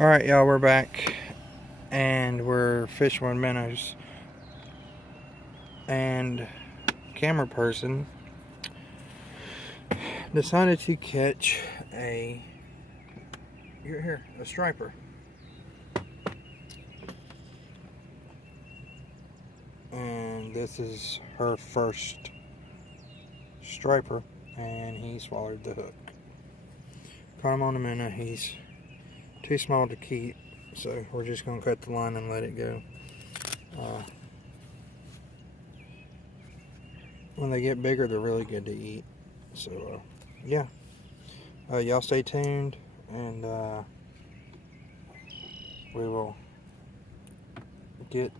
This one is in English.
Alright, y'all, we're back and we're fishing with minnows. And camera person decided to catch a striper. And this is her first striper, and he swallowed the hook. Caught him on the minnow. He's too small to keep, so we're just gonna cut the line and let it go. When they get bigger, they're really good to eat. So yeah, y'all stay tuned, and we will get